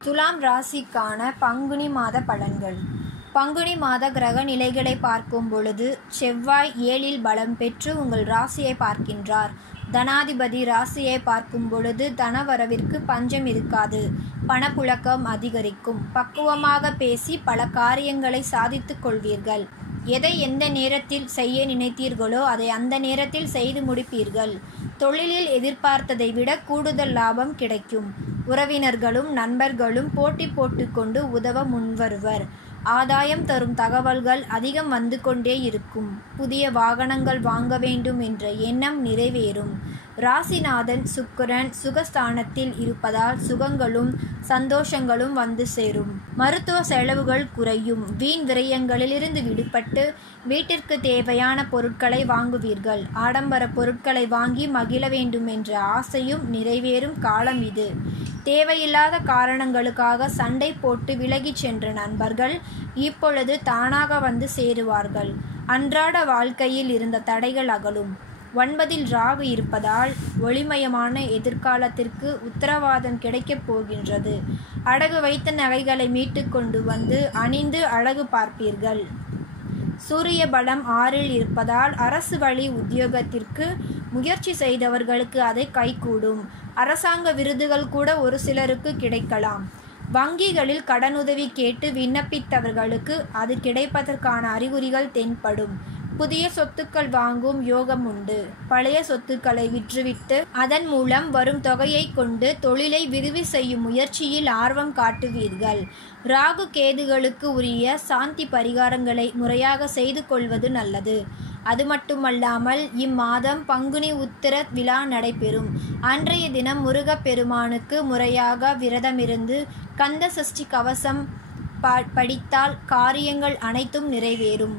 துலாம் ராசிக்கான பங்குனி மாத பலன்கள். பங்குனி மாத கிரக நிலைகளை பார்க்கும் பொழுது செவ்வாய் 7ல் பலம் பெற்று உங்கள் ராசியை பார்க்கின்றார். தனாதிபதி ராசியை பார்க்கும் பொழுது தனவரவிற்கு பஞ்சம் இருக்காது. பணப்புழக்கம் அதிகரிக்கும். பக்குவமாக பேசி பல காரியங்களை சாதித்துக் கொள்வீர்கள். எதை எந்த நேரத்தில் செய்ய நினைத்தீர்களோ அதை அந்த நேரத்தில் செய்து முடிப்பீர்கள். தொழிலில் எதிர்பார்த்ததை விட கூடுதல் லாபம் கிடைக்கும். உறவினர்களும் நண்பர்களும் போட்டி போட்டுக்கொண்டு உதவ முன்வருவர். ஆதாயம் தரும் தகவல்கள் அதிகம் வந்து கொண்டே இருக்கும். புதிய வாகனங்கள் வாங்க வேண்டும் என்ற எண்ணம் நிறைவேறும். ராசிநாதன் சுக்கிரன் சுகஸ்தானத்தில் இருப்பதால் சுகங்களும் சந்தோஷங்களும் வந்து சேரும். மருத்துவ செலவுகள் குறையும். வீண் விரயங்களிலிருந்து விடுபட்டு வீட்டிற்கு தேவையான பொருட்களை வாங்குவீர்கள். ஆடம்பர பொருட்களை வாங்கி மகிழ வேண்டும் என்ற ஆசையும் நிறைவேறும் காலம் இது. தேவையில்லாத காரணங்களுக்காக சண்டை போட்டு விலகிச் சென்ற நண்பர்கள் இப்பொழுது தானாக வந்து சேருவார்கள். அன்றாட வாழ்க்கையில் இருந்த தடைகள் அகலும். 9ல் ராகு இருப்பதால் ஒளிமயமான எதிர்காலத்திற்கு உத்தரவாதம் கிடைக்கப் போகின்றது. அடகு வைத்த நகைகளை மீட்டு கொண்டு வந்து அணிந்து அழகு பார்ப்பீர்கள். சூரிய பலம் 6ல் இருப்பதால் அரசு வழி உத்தியோகத்திற்கு முயற்சி செய்தவர்களுக்கு அதை கைகூடும். அரசாங்க விருதுகள் கூட ஒரு சிலருக்கு கிடைக்கலாம். வங்கிகளில் கடனுதவி கேட்டு விண்ணப்பித்தவர்களுக்கு அது கிடைப்பதற்கான அறிகுறிகள் தென்படும். புதிய சொத்துக்கள் வாங்கும் யோகம் உண்டு. பழைய சொத்துக்களை விற்றுவிட்டு அதன் மூலம் வரும் தொகையை கொண்டு தொழிலை விரிவு செய்யும் முயற்சியில் ஆர்வம் காட்டுவீர்கள். ராகு கேதுகளுக்கு உரிய சாந்தி பரிகாரங்களை முறையாக செய்து கொள்வது நல்லது. அது மட்டுமல்லாமல் இம்மாதம் பங்குனி உத்திர விழா நடைபெறும். அன்றைய தினம் முருகப் பெருமானுக்கு முறையாக விரதமிருந்து கந்த சஷ்டி கவசம் படித்தால் காரியங்கள் அனைத்தும் நிறைவேறும்.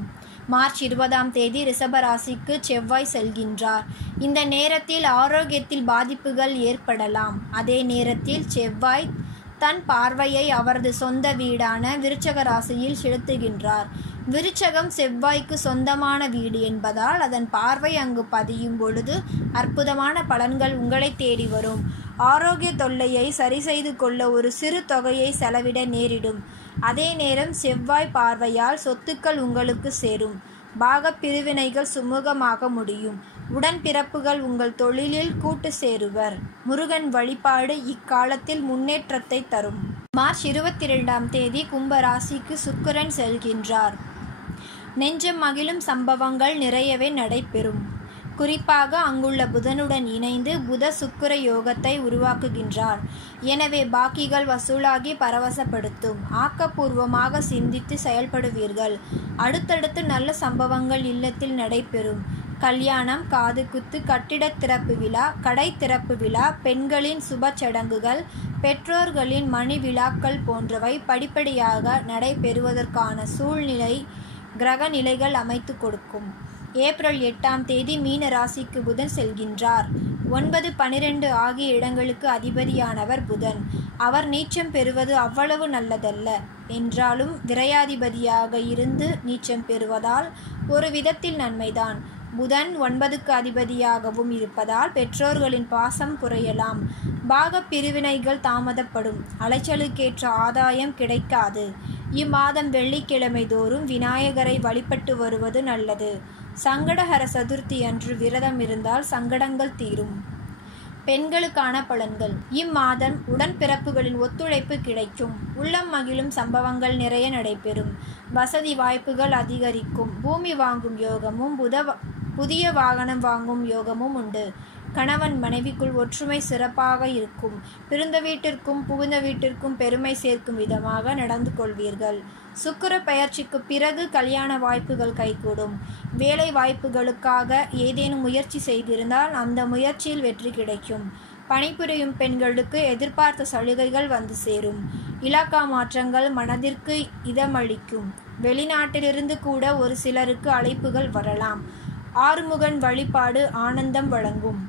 மார்ச் 20ஆம் தேதி ரிஷபராசிக்கு செவ்வாய் செல்கின்றார். இந்த நேரத்தில் ஆரோக்கியத்தில் பாதிப்புகள் ஏற்படலாம். அதே நேரத்தில் செவ்வாய் தன் பார்வையை அவரது சொந்த வீடான விருச்சக ராசியில் செலுத்துகின்றார். விருச்சகம் செவ்வாய்க்கு சொந்தமான வீடு என்பதால் அதன் பார்வை அங்கு பதியும் பொழுது அற்புதமான பலன்கள் உங்களை தேடி வரும். ஆரோக்கிய தொல்லையை சரி செய்து கொள்ள ஒரு சிறு தொகையை செலவிட நேரிடும். அதே நேரம் செவ்வாய் பார்வையால் சொத்துக்கள் உங்களுக்கு சேரும். பாக பிரிவினைகள் சுமூகமாக முடியும். உடன்பிறப்புகள் உங்கள் தொழிலில் கூட்டு சேருவர். முருகன் வழிபாடு இக்காலத்தில் முன்னேற்றத்தை தரும். மார்ச் 22ஆம் தேதி கும்ப ராசிக்கு சுக்கிரன் செல்கின்றார். நெஞ்சம் மகிழும் சம்பவங்கள் நிறையவே நடைபெறும். குறிப்பாக அங்குள்ள புதனுடன் இணைந்து புத சுக்கிர யோகத்தை உருவாக்குகின்றார். எனவே பாக்கிகள் வசூலாகி பரவசப்படுத்தும். ஆக்கப்பூர்வமாக சிந்தித்து செயல்படுவீர்கள். அடுத்தடுத்து நல்ல சம்பவங்கள் இல்லத்தில் நடைபெறும். கல்யாணம், காதுகுத்து, கட்டிட திறப்பு விழா, கடை திறப்பு விழா, பெண்களின் சுப சடங்குகள், பெற்றோர்களின் மணி விழாக்கள் போன்றவை படிப்படியாக நடைபெறுவதற்கான சூழ்நிலை கிரக நிலைகள் அமைத்து கொடுக்கும். ஏப்ரல் 8ஆம் தேதி மீன ராசிக்கு புதன் செல்கின்றார். 9, 12 ஆகிய இடங்களுக்கு அதிபதியானவர் புதன். அவர் நீச்சம் பெறுவது அவ்வளவு நல்லதல்ல என்றாலும் விரையாதிபதியாக இருந்து நீச்சம் பெறுவதால் ஒரு விதத்தில் நன்மைதான். புதன் 9க்கு அதிபதியாகவும் இருப்பதால் பெற்றோர்களின் பாசம் குறையலாம். பாக பிரிவினைகள் தாமதப்படும். அலைச்சலுக்கேற்ற ஆதாயம் கிடைக்காது. இம்மாதம் வெள்ளிக்கிழமை தோறும் விநாயகரை வழிபட்டு வருவது நல்லது. சங்கடஹர சதுர்த்தி அன்று விரதம் இருந்தால் சங்கடங்கள் தீரும். பெண்களுக்கான பலன்கள். இம்மாதம் உடன்பிறப்புகளின் ஒத்துழைப்பு கிடைக்கும். உள்ளம் மகிழும் சம்பவங்கள் நிறைய நடைபெறும். வசதி வாய்ப்புகள் அதிகரிக்கும். பூமி வாங்கும் யோகமும் புதிய வாகனம் வாங்கும் யோகமும் உண்டு. கணவன் மனைவிக்குள் ஒற்றுமை சிறப்பாக இருக்கும். பிறந்த வீட்டிற்கும் புகுந்த வீட்டிற்கும் பெருமை சேர்க்கும் விதமாக நடந்து கொள்வீர்கள். சுக்கிர பெயர்ச்சிக்கு பிறகு கல்யாண வாய்ப்புகள் கைகூடும். வேலை வாய்ப்புகளுக்காக ஏதேனும் முயற்சி செய்திருந்தால் அந்த முயற்சியில் வெற்றி கிடைக்கும். பணிபுரியும் பெண்களுக்கு எதிர்பார்த்த சலுகைகள் வந்து சேரும். இலாக்கா மாற்றங்கள் மனதிற்கு இதமளிக்கும். வெளிநாட்டிலிருந்து கூட ஒரு சிலருக்கு அழைப்புகள் வரலாம். ஆறுமுகன் வழிபாடு ஆனந்தம் வழங்கும்.